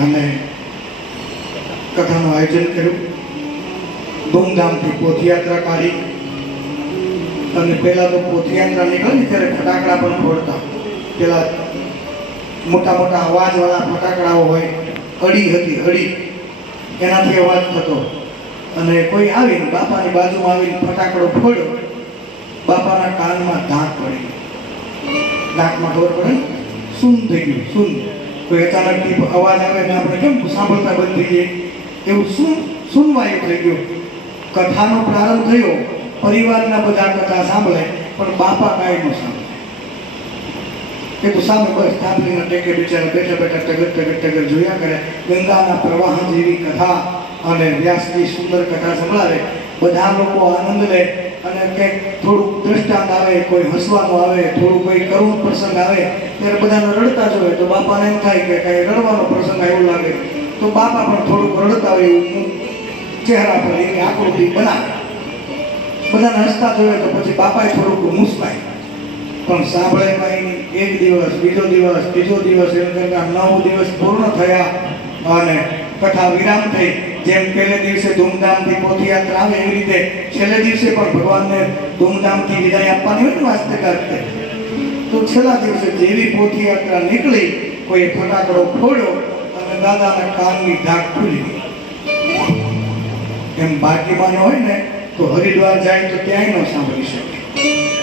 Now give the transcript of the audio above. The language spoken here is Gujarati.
અને કથાનું આયોજન કર્યું. ધૂમધામથી પોથયાત્રા કાઢી અને પહેલાં તો પોથયાત્રા નીકળે ત્યારે ફટાકડા પણ ફોડતા. પેલા મોટા મોટા અવાજવાળા ફટાકડાઓ હોય અડી હતી અડી એનાથી અવાજ થતો. અને કોઈ આવીને બાપાની બાજુમાં આવીને ફટાકડો ફોડ્યો. બાપાના કાનમાં ધાક પડી. ધાકમાં ખબર પડે ને? શૂન થઈ ગયું શૂન કોઈ અચાનકથી અવાજ આવે ને આપણે કેમ સાંભળતા બંધ થઈ જાય એવું શું સુનવાયું થઈ ગયું. કથાનો પ્રારંભ થયો. પરિવારના બધા કથા સાંભળે, પણ બાપા કાંઈ ન સાંભળે. એ તો સામે બસ થાપલીના ટેકે બિચારા બેઠા બેઠા ટગર ટગર ટગર જોયા કરે. ગંગાના પ્રવાહ જેવી કથા અને વ્યાસની સુંદર કથા સંભળાવે. બધા લોકો આનંદ લે. અને કંઈક થોડુંક દ્રષ્ટાંત આવે, કોઈ હસવાનું આવે, થોડું કોઈ કરુણ પ્રસંગ આવે, ત્યારે બધાને રડતા જોવે તો બાપાને એમ થાય કે કાંઈ રડવાનો પ્રસંગ આવ્યો લાગે. તો બાપા પણ થોડુંક રડતા હોય એવું ચહેરા પર એની આકૃતિ બનાવે. બધાને હસતા જોવે તો પછી બાપાએ થોડુંક મુસ્કાય. પણ સાંભળે નહીં. એક દિવસ, બીજો દિવસ, ત્રીજો દિવસ એમ કરતા નવ દિવસ પૂર્ણ થયા અને કથા વિરામ થઈ. જેમ પહેલે દિવસે ધૂમધામથી પોથયાત્રા આવે એવી રીતે છેલ્લે દિવસે પણ ભગવાનને ધૂમધામથી વિદાય આપવાની હોય ને વાસ્તવિક તો છેલ્લા દિવસે જેવી પોથયાત્રા નીકળી કોઈ ફટાકડો ફોડ્યો અને દાદાના કાનની ઢાંક ખુલી ગઈ. એમ બાકીમાં હોય ને, તો હરિદ્વાર જાય તો ક્યાંય ન સાંભળી શકે.